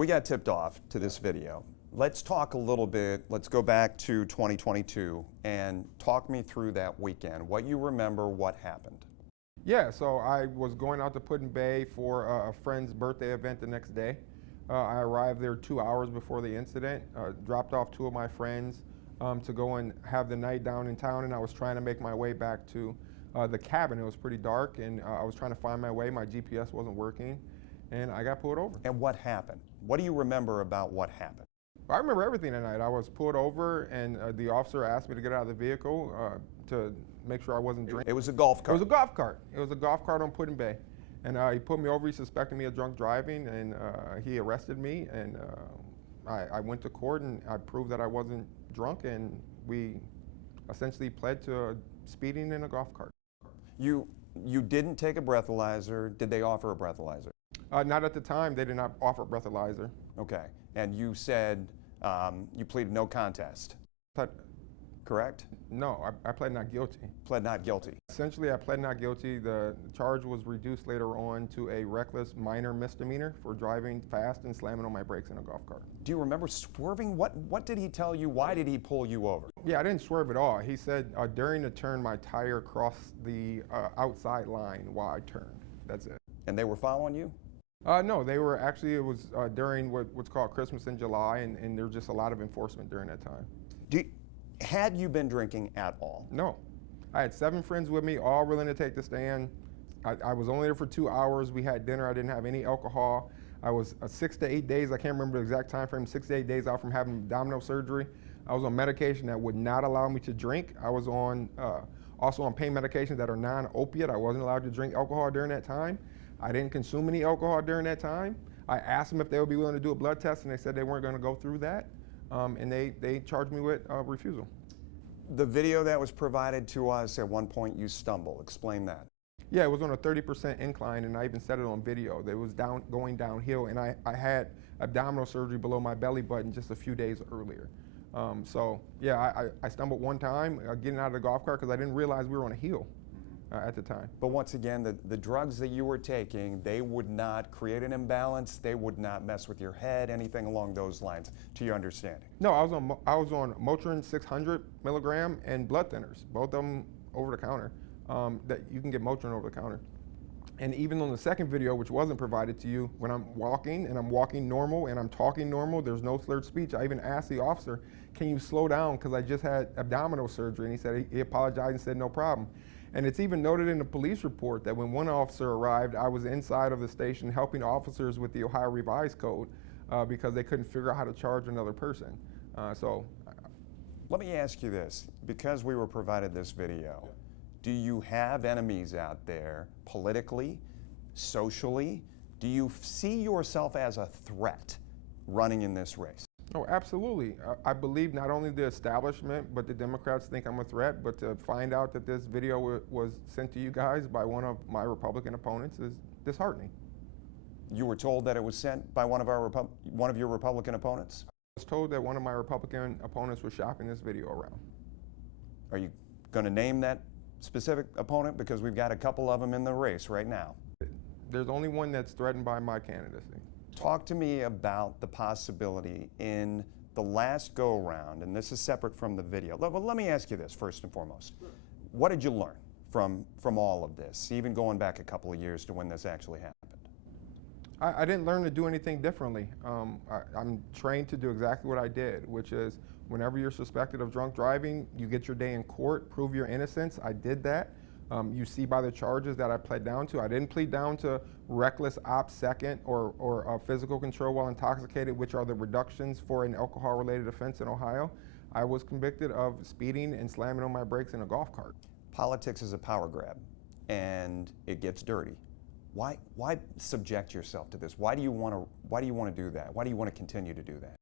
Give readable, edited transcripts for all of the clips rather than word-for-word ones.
We got tipped off to this video. Let's talk a little bit, let's go back to 2022 and talk me through that weekend. What you remember, what happened? Yeah, so I was going out to Put-in-Bay for a friend's birthday event the next day. I arrived there 2 hours before the incident, dropped off two of my friends to go and have the night down in town, and I was trying to make my way back to the cabin. It was pretty dark, and I was trying to find my way. My GPS wasn't working, and I got pulled over. And what happened? What do you remember about what happened? I remember everything that night. I was pulled over, and the officer asked me to get out of the vehicle to make sure I wasn't drinking. It was a golf cart. It was a golf cart. It was a golf cart on Put-in-Bay. And he pulled me over. He suspected me of drunk driving, and he arrested me. And I went to court, and I proved that I wasn't drunk, and we essentially pled to speeding in a golf cart. You didn't take a breathalyzer. Did they offer a breathalyzer? Not at the time. They did not offer a breathalyzer. Okay. And you said you pleaded no contest, correct? No, I pled not guilty. Pled not guilty. Essentially, I pled not guilty. The charge was reduced later on to a reckless minor misdemeanor for driving fast and slamming on my brakes in a golf cart. Do you remember swerving? What did he tell you? Why did he pull you over? Yeah, I didn't swerve at all. He said during the turn, my tire crossed the outside line while I turned. That's it. And they were following you? No, they were actually, it was during what's called Christmas in July, and there was just a lot of enforcement during that time. Had you been drinking at all? No. I had 7 friends with me, all willing to take the stand. I was only there for 2 hours. We had dinner. I didn't have any alcohol. I was 6 to 8 days, I can't remember the exact time frame, 6 to 8 days out from having abdominal surgery. I was on medication that would not allow me to drink. I was on also on pain medications that are non-opiate. I wasn't allowed to drink alcohol during that time. I didn't consume any alcohol during that time. I asked them if they would be willing to do a blood test, and they said they weren't going to go through that. And they charged me with refusal. The video that was provided to us, at one point you stumble. Explain that. Yeah, it was on a 30% incline, and I even said it on video. It was going downhill, and I had abdominal surgery below my belly button just a few days earlier. So yeah, I stumbled one time getting out of the golf cart because I didn't realize we were on a hill at the time. But once again, the drugs that you were taking, they would not create an imbalance, they would not mess with your head, anything along those lines, to your understanding? No, I was on Motrin 600 milligram and blood thinners, both of them over the counter. That you can get Motrin over the counter. And even on the second video, which wasn't provided to you, when I'm walking and I'm walking normal and I'm talking normal, there's no slurred speech. I even asked the officer, can you slow down because I just had abdominal surgery, and he said he apologized and said no problem. And it's even noted in the police report that when one officer arrived, I was inside of the station helping officers with the Ohio Revised Code because they couldn't figure out how to charge another person. Let me ask you this, because we were provided this video, do you have enemies out there politically, socially? Do you see yourself as a threat running in this race? Oh, absolutely. I believe not only the establishment, but the Democrats think I'm a threat, but to find out that this video was sent to you guys by one of my Republican opponents is disheartening. You were told that it was sent by one of your Republican opponents? I was told that one of my Republican opponents was shopping this video around. Are you going to name that specific opponent? Because we've got a couple of them in the race right now. There's only one that's threatened by my candidacy. Talk to me about the possibility in the last go-around, and this is separate from the video. Let me ask you this first and foremost. What did you learn from all of this, even going back a couple of years to when this actually happened? I didn't learn to do anything differently. I'm trained to do exactly what I did, which is whenever you're suspected of drunk driving, you get your day in court, prove your innocence. I did that. You see by the charges that I pled down to. I didn't plead down to reckless ops second or physical control while intoxicated, which are the reductions for an alcohol-related offense in Ohio. I was convicted of speeding and slamming on my brakes in a golf cart. Politics is a power grab, and it gets dirty. Why subject yourself to this? Why do you want to do that? Why do you want to continue to do that?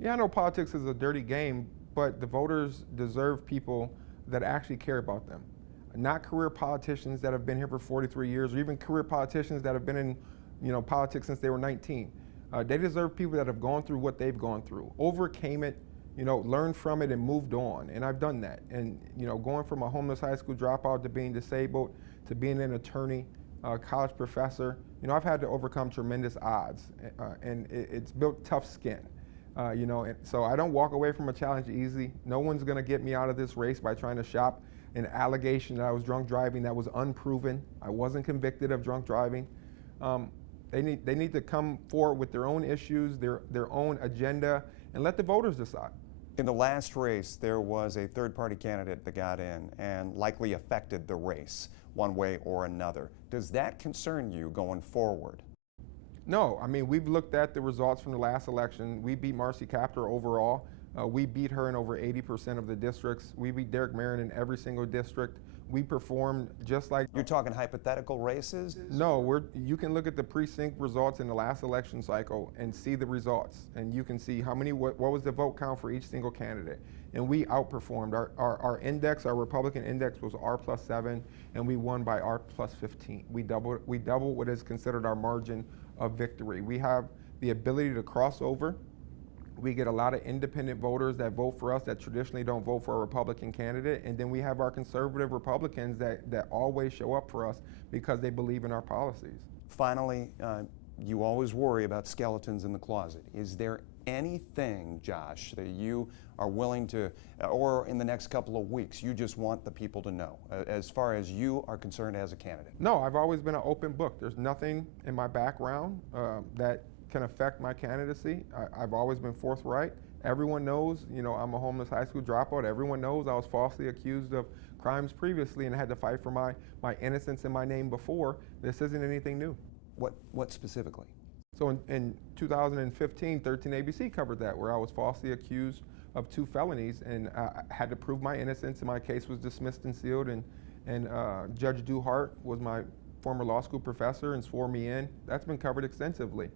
Yeah, I know politics is a dirty game, but the voters deserve people that actually care about them. Not career politicians that have been here for 43 years, or even career politicians that have been in politics since they were 19. They deserve people that have gone through what they've gone through, overcame it, learned from it and moved on. And I've done that. And going from a homeless high school dropout to being disabled, to being an attorney, college professor, you know, I've had to overcome tremendous odds, and it's built tough skin. You know, and so I don't walk away from a challenge easy. No one's going to get me out of this race by trying to shop an allegation that I was drunk driving that was unproven. I wasn't convicted of drunk driving. They need to come forward with their own issues, their own agenda, and let the voters decide. In the last race, there was a third-party candidate that got in and likely affected the race one way or another. Does that concern you going forward? No, I mean, we've looked at the results from the last election. We beat Marcy Kaptur overall. We beat her in over 80% of the districts. We beat Derek Marin in every single district. We performed just like... You're talking hypothetical races? No, you can look at the precinct results in the last election cycle and see the results. And you can see what was the vote count for each single candidate. And we outperformed. Our index, our Republican index was R+7, and we won by R+15. We doubled what is considered our margin of victory. We have the ability to cross over. We get a lot of independent voters that vote for us that traditionally don't vote for a Republican candidate. And then we have our conservative Republicans that always show up for us because they believe in our policies. Finally, you always worry about skeletons in the closet. Is there anything, Josh, that you are willing to, or in the next couple of weeks, you just want the people to know, as far as you are concerned as a candidate? No, I've always been an open book. There's nothing in my background that can affect my candidacy. I've always been forthright. Everyone knows, you know, I'm a homeless high school dropout. Everyone knows I was falsely accused of crimes previously and had to fight for my innocence and my name before. This isn't anything new. What specifically? So in 2015, 13 ABC covered that, where I was falsely accused of 2 felonies and I had to prove my innocence, and my case was dismissed and sealed. And Judge Duhart was my former law school professor and swore me in. That's been covered extensively.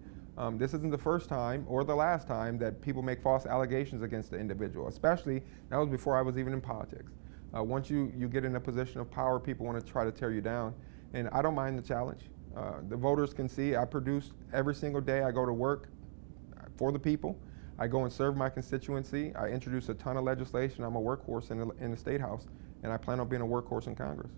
This isn't the first time or the last time that people make false allegations against the individual, especially that was before I was even in politics. Once you get in a position of power, people want to try to tear you down, and I don't mind the challenge. The voters can see I produce every single day. I go to work for the people. I go and serve my constituency. I introduce a ton of legislation. I'm a workhorse in the State House, and I plan on being a workhorse in Congress.